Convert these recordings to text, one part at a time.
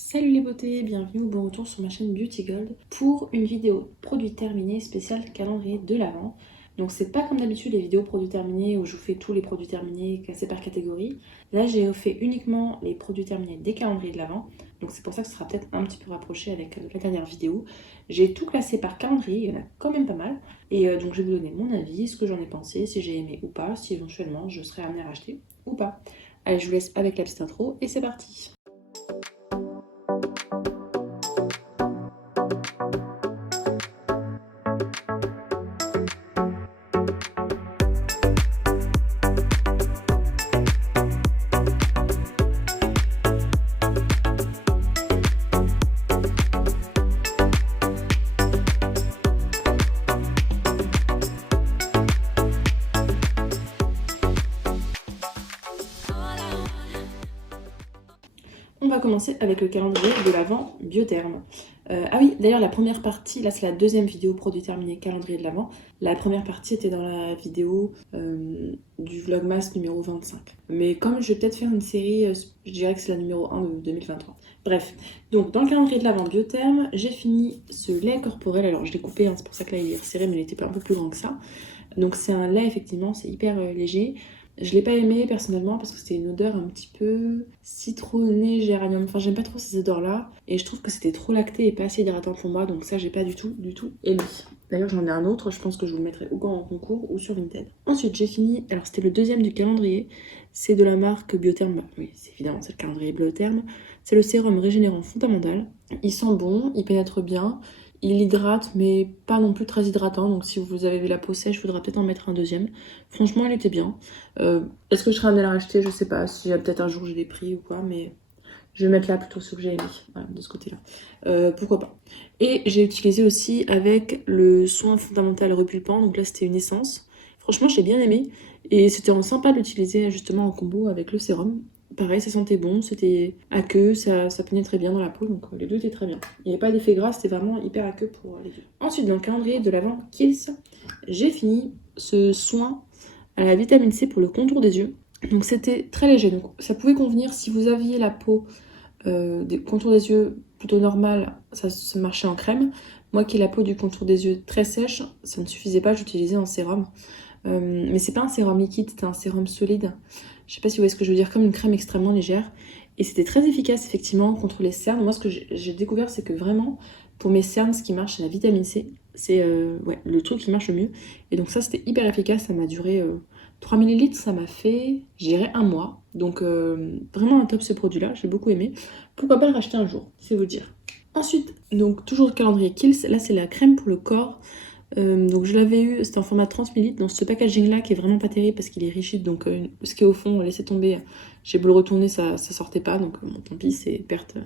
Salut les beautés, bienvenue ou bon retour sur ma chaîne Beauty Gold pour une vidéo produit terminé spécial calendrier de l'Avent. Donc c'est pas comme d'habitude les vidéos produits terminés où je vous fais tous les produits terminés classés par catégorie. Là j'ai fait uniquement les produits terminés des calendriers de l'Avent. Donc c'est pour ça que ce sera peut-être un petit peu rapproché avec la dernière vidéo. J'ai tout classé par calendrier, il y en a quand même pas mal. Et donc je vais vous donner mon avis, ce que j'en ai pensé, si j'ai aimé ou pas, si éventuellement je serais amenée à racheter ou pas. Allez, je vous laisse avec la petite intro et c'est parti. On va commencer avec le calendrier de l'Avent Biotherme. Ah oui, d'ailleurs la première partie, là c'est la deuxième vidéo produit terminé calendrier de l'Avent. La première partie était dans la vidéo du Vlogmas numéro 25. Mais comme je vais peut-être faire une série, je dirais que c'est la numéro 1 de 2023. Bref, donc dans le calendrier de l'Avent Biotherme, j'ai fini ce lait corporel. Alors je l'ai coupé, hein, c'est pour ça que là il est resserré, mais il était un peu plus grand que ça. Donc c'est un lait effectivement, c'est hyper léger. Je l'ai pas aimé personnellement parce que c'était une odeur un petit peu citronnée, géranium. Enfin, j'aime pas trop ces odeurs-là. Et je trouve que c'était trop lacté et pas assez hydratant pour moi. Donc ça, j'ai pas du tout aimé. D'ailleurs, j'en ai un autre. Je pense que je vous le mettrai ou en concours ou sur Vinted. Ensuite, j'ai fini. Alors, c'était le deuxième du calendrier. C'est de la marque Biotherme. Oui, c'est évidemment, c'est le calendrier Biotherme. C'est le sérum régénérant fondamental. Il sent bon, il pénètre bien. Il hydrate, mais pas non plus très hydratant. Donc si vous avez la peau sèche, il faudra peut-être en mettre un deuxième. Franchement, il était bien. Est-ce que je serai amenée à la racheter? Je sais pas. Si peut-être un jour j'ai des prix ou quoi, mais je vais mettre là plutôt ce que j'ai aimé. Voilà, de ce côté-là. Pourquoi pas. Et j'ai utilisé aussi avec le soin fondamental repulpant. Donc là, c'était une essence. Franchement, j'ai bien aimé. Et c'était sympa de l'utiliser justement en combo avec le sérum. Pareil, ça sentait bon, c'était aqueux, ça pénétrait bien dans la peau, donc les deux étaient très bien. Il n'y avait pas d'effet gras, c'était vraiment hyper aqueux pour les deux. Ensuite, dans le calendrier de l'Avent Kiehl's, j'ai fini ce soin à la vitamine C pour le contour des yeux. Donc c'était très léger, donc ça pouvait convenir si vous aviez la peau des contours des yeux plutôt normale, ça marchait en crème. Moi qui ai la peau du contour des yeux très sèche, ça ne suffisait pas, j'utilisais un sérum. Mais c'est pas un sérum liquide, c'était un sérum solide. Je sais pas si vous voyez ce que je veux dire, comme une crème extrêmement légère. Et c'était très efficace effectivement contre les cernes. Moi ce que j'ai découvert c'est que vraiment pour mes cernes ce qui marche c'est la vitamine C. C'est le truc qui marche le mieux. Et donc ça c'était hyper efficace, ça m'a duré 3 ml, ça m'a fait je dirais un mois. Donc vraiment un top ce produit là, j'ai beaucoup aimé. Pourquoi pas le racheter un jour, c'est vous dire. Ensuite, donc toujours le calendrier Kiehl's, là c'est la crème pour le corps. Donc je l'avais eu, c'était en format 30 ml dans ce packaging là qui est vraiment pas terrible parce qu'il est rigide, donc ce qui est au fond, laissez tomber, j'ai beau le retourner, ça sortait pas, donc bon, tant pis, c'est perte, ça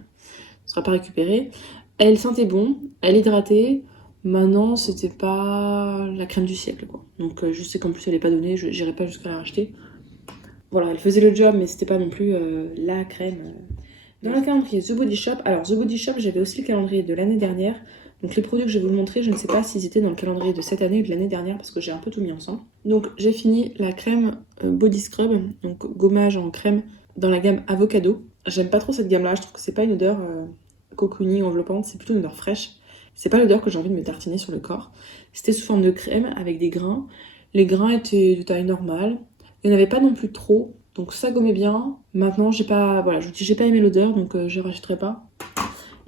sera pas récupéré. Elle sentait bon, elle hydratait, maintenant c'était pas la crème du siècle quoi, donc je sais qu'en plus elle est pas donnée, j'irai pas jusqu'à la racheter. Voilà, elle faisait le job mais c'était pas non plus la crème. Dans le calendrier The Body Shop, alors The Body Shop, j'avais aussi le calendrier de l'année dernière. Donc les produits que je vais vous montrer, je ne sais pas s'ils étaient dans le calendrier de cette année ou de l'année dernière parce que j'ai un peu tout mis ensemble. Donc j'ai fini la crème Body Scrub, donc gommage en crème dans la gamme Avocado. J'aime pas trop cette gamme-là, je trouve que c'est pas une odeur cocooning enveloppante, c'est plutôt une odeur fraîche. C'est pas l'odeur que j'ai envie de me tartiner sur le corps. C'était sous forme de crème avec des grains. Les grains étaient de taille normale. Il n'y en avait pas non plus trop. Donc ça gommait bien. Maintenant, j'ai pas aimé l'odeur, donc je ne rachèterai pas.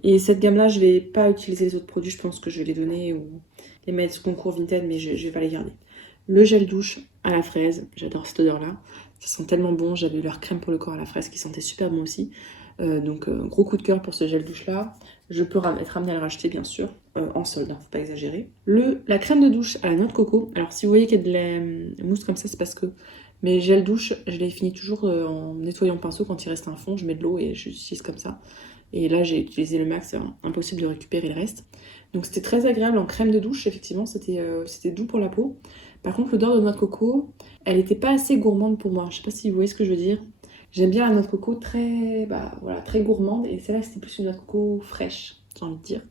Et cette gamme-là, je vais pas utiliser les autres produits. Je pense que je vais les donner ou les mettre sous concours Vinted, mais je vais pas les garder. Le gel douche à la fraise, j'adore cette odeur-là. Ça sent tellement bon. J'avais eu leur crème pour le corps à la fraise qui sentait super bon aussi. Donc gros coup de cœur pour ce gel douche-là. Je peux être amenée à le racheter, bien sûr, en solde, hein, faut pas exagérer. La crème de douche à la noix de coco. Alors si vous voyez qu'il y a de la mousse comme ça, c'est parce que mes gels douche, je les finis toujours en nettoyant le pinceau quand il reste un fond. Je mets de l'eau et je j'utilise comme ça. Et là, j'ai utilisé le max, impossible de récupérer le reste. Donc c'était très agréable en crème de douche, effectivement, c'était doux pour la peau. Par contre, l'odeur de noix de coco, elle n'était pas assez gourmande pour moi. Je sais pas si vous voyez ce que je veux dire. J'aime bien la noix de coco très gourmande, et celle-là, c'était plus une noix de coco fraîche, j'ai envie de dire.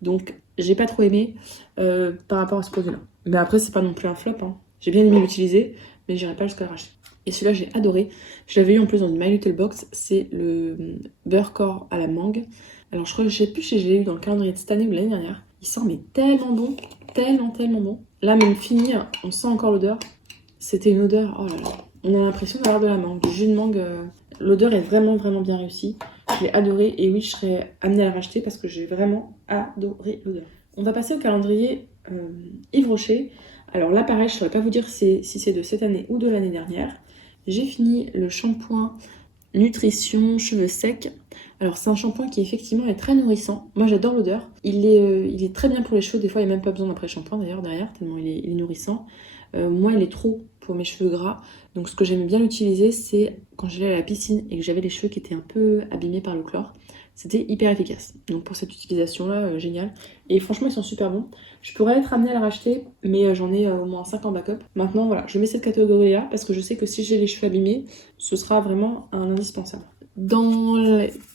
Donc, j'ai pas trop aimé par rapport à ce produit-là. Mais après, c'est pas non plus un flop, hein. J'ai bien aimé l'utiliser, mais j'irai pas jusqu'à le racheter. Et celui-là, j'ai adoré. Je l'avais eu en plus dans une My Little Box. C'est le beurre corps à la mangue. Alors, je crois que je sais plus si j'ai eu dans le calendrier de cette année ou l'année dernière. Il sent mais tellement bon. Tellement bon. Là, même fini, on sent encore l'odeur. C'était une odeur, oh là là. On a l'impression d'avoir de la mangue, du jus de mangue. L'odeur est vraiment bien réussie. Je l'ai adoré et oui, je serais amenée à la racheter parce que j'ai vraiment adoré l'odeur. On va passer au calendrier Yves Rocher. Alors là, pareil, je ne saurais pas vous dire si c'est de cette année ou de l'année dernière. J'ai fini le shampoing Nutrition Cheveux Secs. Alors c'est un shampoing qui effectivement est très nourrissant. Moi j'adore l'odeur. Il est très bien pour les cheveux. Des fois il n'y a même pas besoin d'après-shampoing d'ailleurs derrière, tellement il est nourrissant. Moi il est trop pour mes cheveux gras. Donc ce que j'aime bien l'utiliser, c'est quand j'allais à la piscine et que j'avais les cheveux qui étaient un peu abîmés par le chlore. C'était hyper efficace. Donc pour cette utilisation-là, génial. Et franchement, ils sont super bons. Je pourrais être amenée à la racheter, mais j'en ai au moins 5 en backup. Maintenant, voilà, je mets cette catégorie-là parce que je sais que si j'ai les cheveux abîmés, ce sera vraiment un indispensable. Dans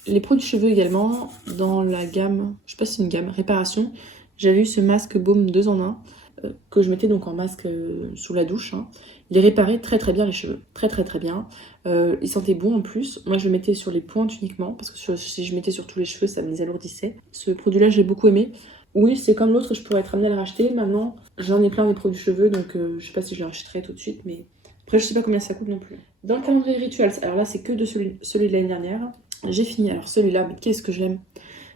les produits cheveux également, dans la gamme, je sais pas si c'est une gamme, réparation, j'avais eu ce masque baume 2 en 1 que je mettais donc en masque sous la douche. Hein. Il réparait très bien les cheveux, très bien. Il sentait bon en plus. Moi je le mettais sur les pointes uniquement parce que si je mettais sur tous les cheveux ça me les alourdissait. Ce produit-là j'ai beaucoup aimé. Oui, c'est comme l'autre, je pourrais être amenée à le racheter. Maintenant j'en ai plein des produits cheveux donc je sais pas si je le rachèterai tout de suite, mais après je sais pas combien ça coûte non plus. Dans le calendrier Rituals, alors là c'est que de celui de l'année dernière. J'ai fini. Alors celui-là, mais qu'est-ce que je l'aime.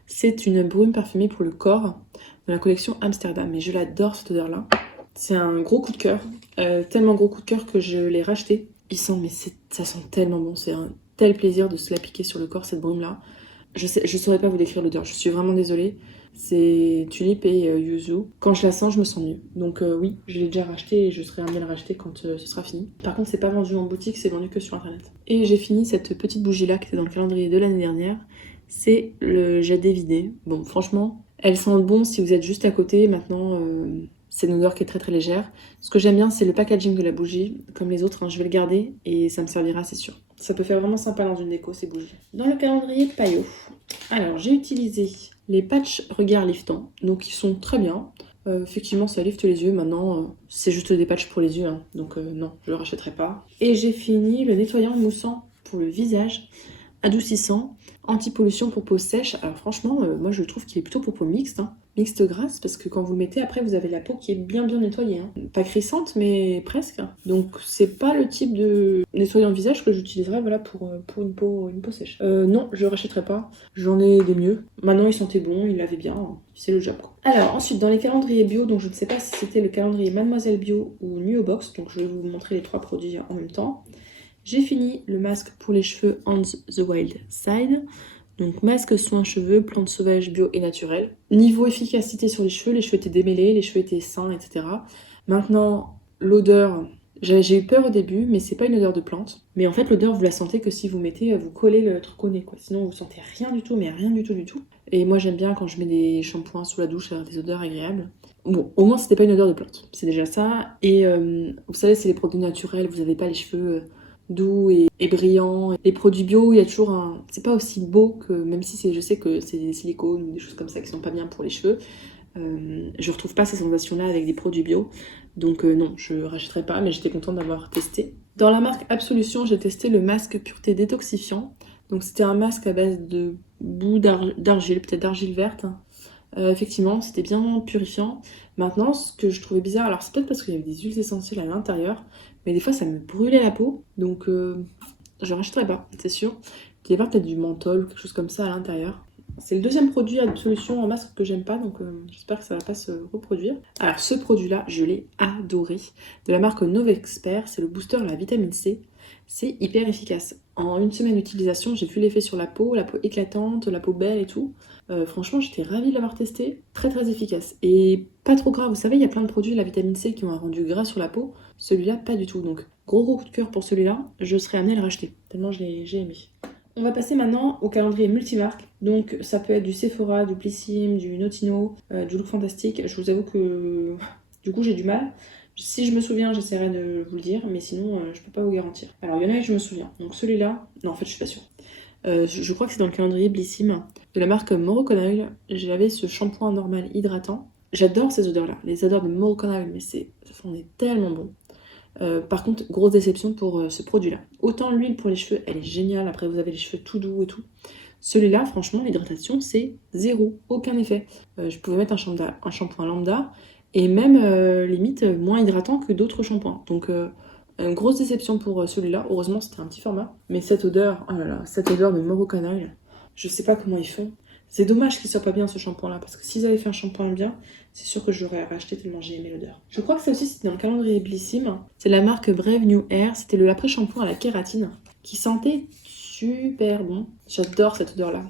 C'est une brume parfumée pour le corps de la collection Amsterdam. Mais je l'adore cette odeur-là. C'est un gros coup de cœur. Tellement gros coup de cœur que je l'ai racheté. Il sent, mais ça sent tellement bon. C'est un tel plaisir de se l'appliquer sur le corps, cette brume-là. Je saurais pas vous décrire l'odeur. Je suis vraiment désolée. C'est tulipe et yuzu. Quand je la sens, je me sens mieux. Donc oui, je l'ai déjà racheté et je serai amenée à le racheter quand ce sera fini. Par contre, c'est pas vendu en boutique, c'est vendu que sur internet. Et j'ai fini cette petite bougie-là qui était dans le calendrier de l'année dernière. C'est le Jadé vidé. Bon, franchement, elle sent bon si vous êtes juste à côté. Maintenant, c'est une odeur qui est très légère. Ce que j'aime bien, c'est le packaging de la bougie. Comme les autres, hein, je vais le garder et ça me servira, c'est sûr. Ça peut faire vraiment sympa dans une déco, ces bougies. Dans le calendrier Payot, alors j'ai utilisé les patchs regard liftants. Donc ils sont très bien. Effectivement, ça lifte les yeux. Maintenant, c'est juste des patchs pour les yeux. Hein. Donc non, je le rachèterai pas. Et j'ai fini le nettoyant moussant pour le visage, adoucissant, anti-pollution pour peau sèche. Alors franchement, moi je trouve qu'il est plutôt pour peau mixte. Hein. Mixte grasse, parce que quand vous le mettez, après vous avez la peau qui est bien nettoyée. Hein. Pas crissante, mais presque. Donc c'est pas le type de nettoyant visage que j'utiliserais voilà, pour une peau sèche. Non, je le rachèterai pas. J'en ai des mieux. Maintenant il sentait bon, il l'avait bien. C'est le job. Quoi. Alors ensuite, dans les calendriers bio, donc je ne sais pas si c'était le calendrier Mademoiselle Bio ou Nuo Box, donc je vais vous montrer les 3 produits en même temps. J'ai fini le masque pour les cheveux On the Wild Side. Donc masque, soin cheveux, plantes sauvages bio et naturelles. Niveau efficacité sur les cheveux étaient démêlés, les cheveux étaient sains, etc. Maintenant, l'odeur, j'ai eu peur au début, mais c'est pas une odeur de plante. Mais en fait, l'odeur, vous la sentez que si vous collez le truc au nez, quoi. Sinon, vous sentez rien du tout, mais rien du tout. Et moi, j'aime bien quand je mets des shampoings sous la douche, avoir des odeurs agréables. Bon, au moins, c'était pas une odeur de plante. C'est déjà ça. Et vous savez, c'est les produits naturels, vous avez pas les cheveux doux et brillants. Les produits bio, il y a toujours un... C'est pas aussi beau que... Même si je sais que c'est des silicones ou des choses comme ça qui sont pas bien pour les cheveux. Je retrouve pas ces sensations-là avec des produits bio. Donc non, je rachèterai pas, mais j'étais contente d'avoir testé. Dans la marque Absolution, j'ai testé le masque pureté détoxifiant. Donc c'était un masque à base de boue d'argile, peut-être d'argile verte. Effectivement, c'était bien purifiant. Maintenant, ce que je trouvais bizarre, alors c'est peut-être parce qu'il y avait des huiles essentielles à l'intérieur, mais des fois ça me brûlait la peau, donc je rachèterais pas, c'est sûr. Il y avait peut-être du menthol ou quelque chose comme ça à l'intérieur. C'est le deuxième produit à solution en masque que j'aime pas, donc j'espère que ça va pas se reproduire. Alors ce produit-là, je l'ai adoré. De la marque Novexpert, c'est le booster à la vitamine C. C'est hyper efficace. En une semaine d'utilisation, j'ai vu l'effet sur la peau éclatante, la peau belle et tout. Franchement, j'étais ravie de l'avoir testé. Très efficace. Et pas trop gras. Vous savez, il y a plein de produits, la vitamine C, qui ont un rendu gras sur la peau. Celui-là, pas du tout. Donc, gros coup de cœur pour celui-là. Je serais amenée à le racheter. Tellement j'ai aimé. On va passer maintenant au calendrier multimarque. Donc, ça peut être du Sephora, du Blissim, du Notino, du Look Fantastic. Je vous avoue que du coup, j'ai du mal. Si je me souviens, j'essaierai de vous le dire, mais sinon, je peux pas vous garantir. Alors, il y en a que je me souviens. Donc, celui-là, non, en fait, je suis pas sûre. Je crois que c'est dans le calendrier Blissim de la marque Moroconoil. J'avais ce shampoing normal hydratant. J'adore ces odeurs-là, les odeurs de Moroconoil, mais ça sent tellement bon. Par contre, grosse déception pour ce produit-là. Autant l'huile pour les cheveux, elle est géniale, après vous avez les cheveux tout doux et tout. Celui-là, franchement, l'hydratation, c'est zéro, aucun effet. Je pouvais mettre un shampoing lambda, et même limite moins hydratant que d'autres shampoings. Donc, une grosse déception pour celui-là. Heureusement, c'était un petit format. Mais cette odeur, oh là là, cette odeur de Moroccan Oil, je sais pas comment ils font. C'est dommage qu'il soit pas bien ce shampoing-là, parce que s'ils avaient fait un shampoing bien, c'est sûr que j'aurais racheté tellement j'ai aimé l'odeur. Je crois que ça aussi, c'était dans le calendrier Blissim. C'est la marque Brave New Air. C'était le après-shampoing à la kératine, qui sentait super bon. J'adore cette odeur-là.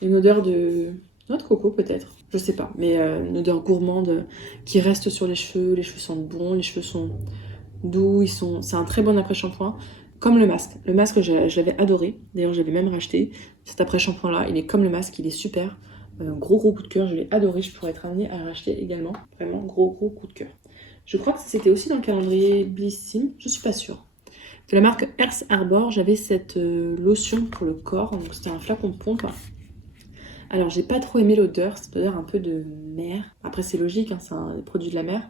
Une odeur de noix de coco peut-être, je sais pas, mais une odeur gourmande qui reste sur les cheveux sentent bon, les cheveux sont doux, c'est un très bon après-shampoing. Comme le masque. Le masque, je l'avais adoré. D'ailleurs, je l'avais même racheté. Cet après-shampoing-là, il est comme le masque, il est super. Gros coup de cœur, je l'ai adoré. Je pourrais être amenée à racheter également. Vraiment, gros coup de cœur. Je crois que c'était aussi dans le calendrier Blissim, je suis pas sûre. De la marque Earth Harbor, j'avais cette lotion pour le corps. Donc, c'était un flacon de pompe. Alors, j'ai pas trop aimé l'odeur. Cette odeur un peu de mer. Après, c'est logique, hein, c'est un produit de la mer.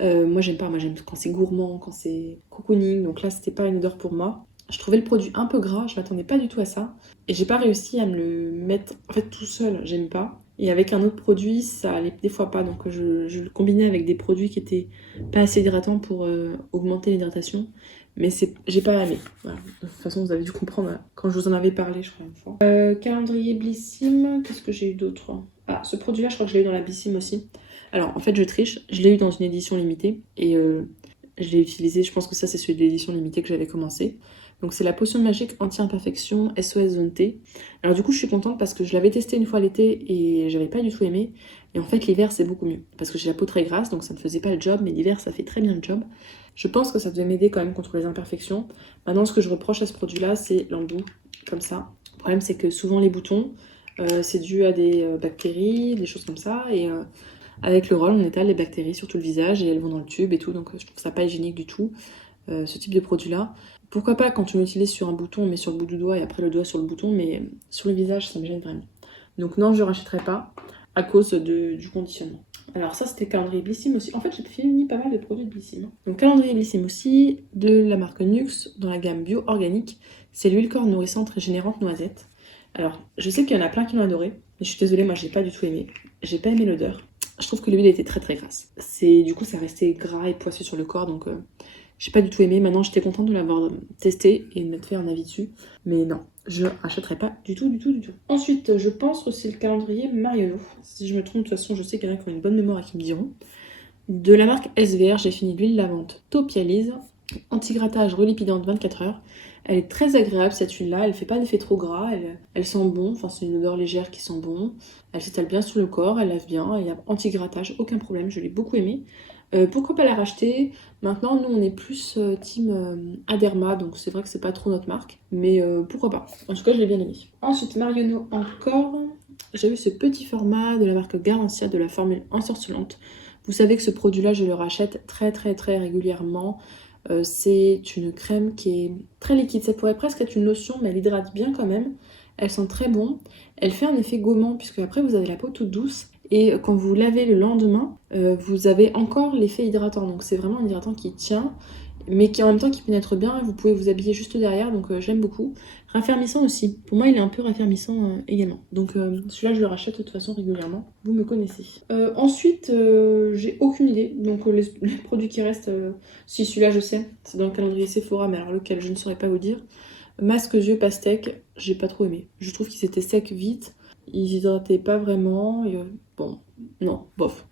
Moi j'aime pas, moi j'aime quand c'est gourmand, quand c'est cocooning, donc là c'était pas une odeur pour moi. Je trouvais le produit un peu gras, je m'attendais pas du tout à ça. Et j'ai pas réussi à me le mettre en fait tout seul, j'aime pas. Et avec un autre produit, ça allait des fois pas, donc je le combinais avec des produits qui étaient pas assez hydratants pour augmenter l'hydratation. Mais j'ai pas aimé. Voilà. De toute façon, vous avez dû comprendre quand je vous en avais parlé, je crois, une fois. Calendrier Blissim, qu'est-ce que j'ai eu d'autre? Ah, ce produit-là, je crois que je l'ai eu dans la Blissim aussi. Alors, en fait, je triche. Je l'ai eu dans une édition limitée et je l'ai utilisé. Je pense que ça, c'est celui de l'édition limitée que j'avais commencé. Donc, c'est la potion magique anti-imperfection SOS Zone T. Alors, du coup, je suis contente parce que je l'avais testé une fois l'été et j'avais pas du tout aimé. Et en fait, l'hiver, c'est beaucoup mieux parce que j'ai la peau très grasse, donc ça ne faisait pas le job. Mais l'hiver, ça fait très bien le job. Je pense que ça devait m'aider quand même contre les imperfections. Maintenant, ce que je reproche à ce produit-là, c'est l'embout, comme ça. Le problème, c'est que souvent, les boutons, c'est dû à des bactéries, des choses comme ça. Et avec le roll, on étale les bactéries sur tout le visage et elles vont dans le tube et tout, donc je trouve ça pas hygiénique du tout, ce type de produit-là. Pourquoi pas quand on l'utilise sur un bouton, on met sur le bout du doigt et après le doigt sur le bouton, mais sur le visage, ça me gêne vraiment. Donc non, je rachèterai pas à cause du conditionnement. Alors ça, c'était calendrier Blissim aussi. En fait, j'ai fini pas mal de produits de Blissim. Donc calendrier Blissim aussi, de la marque Nux, dans la gamme bio-organique. C'est l'huile corps nourrissante régénérante noisette. Alors, je sais qu'il y en a plein qui l'ont adoré, mais je suis désolée, moi j'ai pas du tout aimé. J'ai pas aimé l'odeur. Je trouve que l'huile était très très grasse. Du coup, ça restait gras et poisseux sur le corps, donc j'ai pas du tout aimé. Maintenant, j'étais contente de l'avoir testé et de m'être fait un avis dessus. Mais non, je rachèterai pas du tout. Ensuite, je pense que c'est le calendrier Marionneau. Si je me trompe, de toute façon, je sais qu'il y en a qui ont une bonne mémoire et qui me diront. De la marque SVR, j'ai fini l'huile lavande Topialise, anti-grattage relipidante 24 heures. Elle est très agréable cette huile-là, elle fait pas d'effet trop gras, elle sent bon, enfin c'est une odeur légère qui sent bon. Elle s'étale bien sur le corps, elle lave bien, il y a anti-grattage, aucun problème, je l'ai beaucoup aimée. Pourquoi pas la racheter? Maintenant, nous on est plus team Aderma, donc c'est vrai que c'est pas trop notre marque, mais pourquoi pas? En tout cas, je l'ai bien aimé. Ensuite, Marionneau encore. J'ai eu ce petit format de la marque Garancia de la formule ensorcelante. Vous savez que ce produit-là, je le rachète très régulièrement. C'est une crème qui est très liquide. Ça pourrait presque être une lotion, mais elle hydrate bien quand même. Elle sent très bon. Elle fait un effet gommant, puisque après vous avez la peau toute douce. Et quand vous lavez le lendemain, vous avez encore l'effet hydratant. Donc c'est vraiment un hydratant qui tient, mais qui en même temps qui pénètre bien. Vous pouvez vous habiller juste derrière, donc j'aime beaucoup. Raffermissant aussi. Pour moi, il est un peu raffermissant également. Donc celui-là, je le rachète de toute façon régulièrement. Vous me connaissez. Ensuite, j'ai aucune idée. Donc les produits qui restent, si celui-là, je sais, c'est dans le calendrier Sephora, mais alors lequel, je ne saurais pas vous dire. Masque yeux pastèque, j'ai pas trop aimé. Je trouve qu'ils étaient secs vite. Ils hydrataient pas vraiment. Et, bon, non, bof.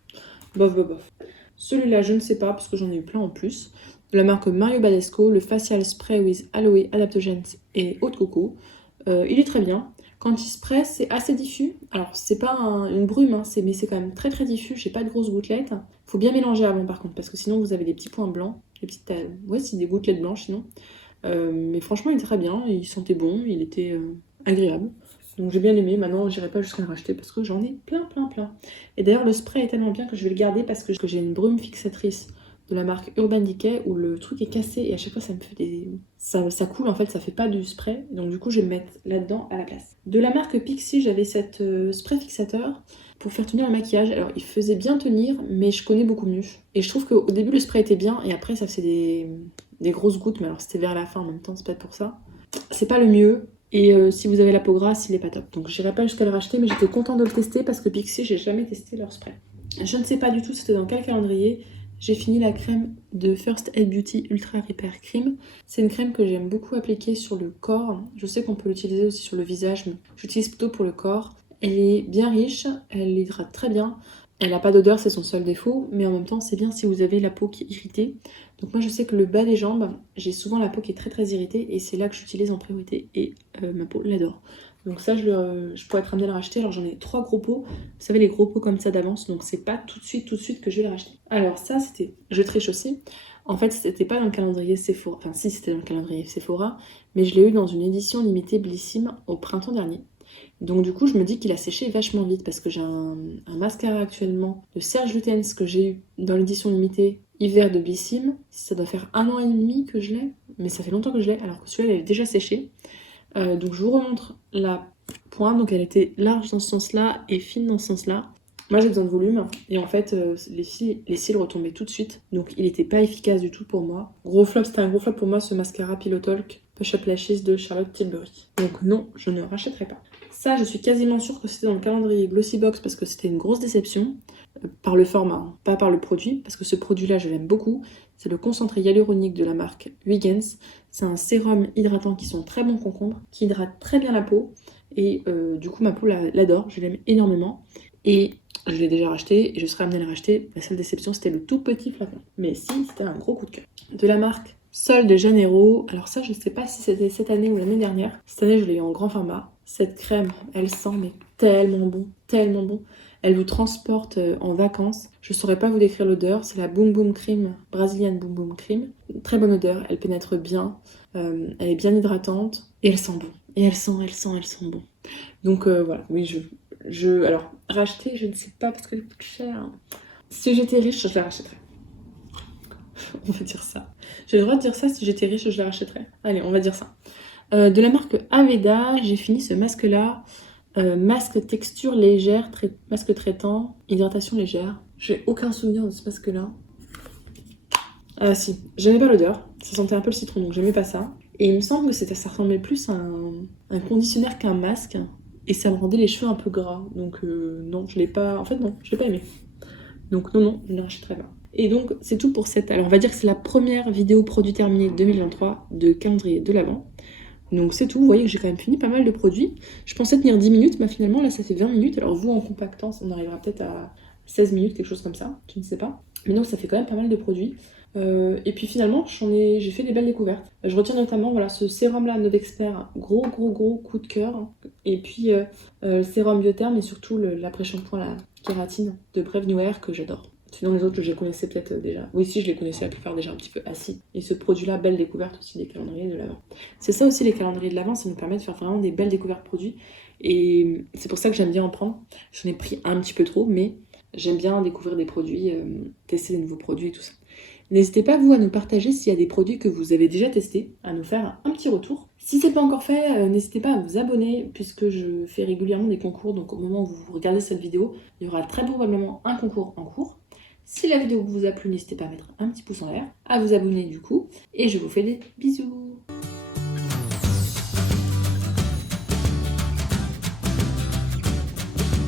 Bof. Celui-là, je ne sais pas, parce que j'en ai eu plein en plus. De la marque Mario Badescu, le Facial Spray with Aloe Adaptogens et Eau de Coco. Il est très bien. Quand il se presse, c'est assez diffus. Alors, c'est pas une brume, hein, mais c'est quand même très diffus. J'ai pas de grosses gouttelettes. Faut bien mélanger avant, par contre, parce que sinon, vous avez des petits points blancs. Des petites, ouais, c'est des gouttelettes blanches, sinon. Mais franchement, il était très bien. Il sentait bon. Il était agréable. Donc, j'ai bien aimé. Maintenant, j'irai pas jusqu'à le racheter parce que j'en ai plein. Et d'ailleurs, le spray est tellement bien que je vais le garder parce que j'ai une brume fixatrice de la marque Urban Decay où le truc est cassé et à chaque fois ça me fait des... Ça coule en fait, ça fait pas du spray. Donc du coup je vais me mettre là-dedans à la place. De la marque Pixi, j'avais cette spray fixateur pour faire tenir le maquillage. Alors il faisait bien tenir, mais je connais beaucoup mieux. Et je trouve qu'au début le spray était bien et après ça faisait des grosses gouttes, mais alors c'était vers la fin en même temps, c'est peut-être pour ça. C'est pas le mieux. Et si vous avez la peau grasse, il est pas top. Donc j'irai pas jusqu'à le racheter, mais j'étais contente de le tester parce que Pixi, j'ai jamais testé leur spray. Je ne sais pas du tout c'était dans quel calendrier. J'ai fini la crème de First Aid Beauty Ultra Repair Cream. C'est une crème que j'aime beaucoup appliquer sur le corps. Je sais qu'on peut l'utiliser aussi sur le visage, mais j'utilise plutôt pour le corps. Elle est bien riche, elle hydrate très bien. Elle n'a pas d'odeur, c'est son seul défaut, mais en même temps c'est bien si vous avez la peau qui est irritée. Donc moi je sais que le bas des jambes, j'ai souvent la peau qui est très très irritée et c'est là que j'utilise en priorité et ma peau l'adore. Donc ça je pourrais être amenée à le racheter, alors j'en ai 3 gros pots, vous savez les gros pots comme ça d'avance, donc c'est pas tout de suite que je vais le racheter. Alors ça c'était je tréchaussais, en fait c'était pas dans le calendrier Sephora, enfin si c'était dans le calendrier Sephora, mais je l'ai eu dans une édition limitée Bellissime au printemps dernier. Donc du coup je me dis qu'il a séché vachement vite parce que j'ai un mascara actuellement de Serge Lutens que j'ai eu dans l'édition limitée hiver de Bellissime. Ça doit faire 1 an et demi que je l'ai, mais ça fait longtemps que je l'ai alors que celui-là elle est déjà séchée. Donc je vous remontre la pointe, donc elle était large dans ce sens-là et fine dans ce sens-là. Moi j'ai besoin de volume et en fait les cils retombaient tout de suite, donc il n'était pas efficace du tout pour moi. Gros flop, c'était un gros flop pour moi ce mascara Pillow Talk Push Up Lashes de Charlotte Tilbury. Donc non, je ne rachèterai pas. Ça je suis quasiment sûre que c'était dans le calendrier Glossybox parce que c'était une grosse déception. Par le format, hein, pas par le produit, parce que ce produit-là je l'aime beaucoup. C'est le concentré hyaluronique de la marque Huygens. C'est un sérum hydratant qui sont très bons concombres, qui hydrate très bien la peau. Et du coup, ma peau l'adore, je l'aime énormément. Et je l'ai déjà racheté et je serai amenée à le racheter. La seule déception, c'était le tout petit flacon. Mais si, c'était un gros coup de cœur. De la marque Sol de Janeiro. Alors ça, je ne sais pas si c'était cette année ou l'année dernière. Cette année, je l'ai eu en grand format. Cette crème, elle sent mais tellement bon, tellement bon. Elle vous transporte en vacances. Je ne saurais pas vous décrire l'odeur. C'est la Boom Boom Cream, Brazilian Boom Boom Cream. Très bonne odeur, elle pénètre bien. Elle est bien hydratante et elle sent bon. Et elle sent bon. Donc voilà, oui, alors, racheter, je ne sais pas parce qu'elle coûte cher. Si j'étais riche, je la rachèterais. On va dire ça. J'ai le droit de dire ça, si j'étais riche, je la rachèterais. Allez, on va dire ça. De la marque Aveda, j'ai fini ce masque-là. Masque texture légère, masque traitant, hydratation légère. J'ai aucun souvenir de ce masque-là. Ah si, j'aimais pas l'odeur. Ça sentait un peu le citron, donc j'aimais pas ça. Et il me semble que ça ressemblait plus à un conditionnaire qu'un masque. Et ça me rendait les cheveux un peu gras. Donc non, je l'ai pas... En fait non, je l'ai pas aimé. Donc non, je ne rachèterai pas. Et donc c'est tout pour cette... Alors on va dire que c'est la première vidéo produit terminé 2023 de calendrier de l'Avent. Donc c'est tout, vous voyez que j'ai quand même fini pas mal de produits. Je pensais tenir 10 minutes, mais finalement là ça fait 20 minutes. Alors vous en compactant, on arrivera peut-être à 16 minutes, quelque chose comme ça, je ne sais pas. Mais donc ça fait quand même pas mal de produits. Et puis finalement j'ai fait des belles découvertes. Je retiens notamment voilà, ce sérum là Novexpert, gros coup de cœur. Et puis le sérum Biotherm et surtout l'après-shampoing la kératine de Brave New Air que j'adore. Sinon les autres je les connaissais peut-être déjà. Oui si je les connaissais la plupart déjà un petit peu assis. Et ce produit là, belle découverte aussi des calendriers de l'Avent. C'est ça aussi les calendriers de l'Avent, ça nous permet de faire vraiment des belles découvertes produits. Et c'est pour ça que j'aime bien en prendre. J'en ai pris un petit peu trop mais j'aime bien découvrir des produits, tester des nouveaux produits et tout ça. N'hésitez pas vous à nous partager s'il y a des produits que vous avez déjà testés, à nous faire un petit retour. Si c'est pas encore fait, n'hésitez pas à vous abonner puisque je fais régulièrement des concours. Donc au moment où vous regardez cette vidéo, il y aura très probablement un concours en cours. Si la vidéo vous a plu, n'hésitez pas à mettre un petit pouce en l'air, à vous abonner du coup, et je vous fais des bisous.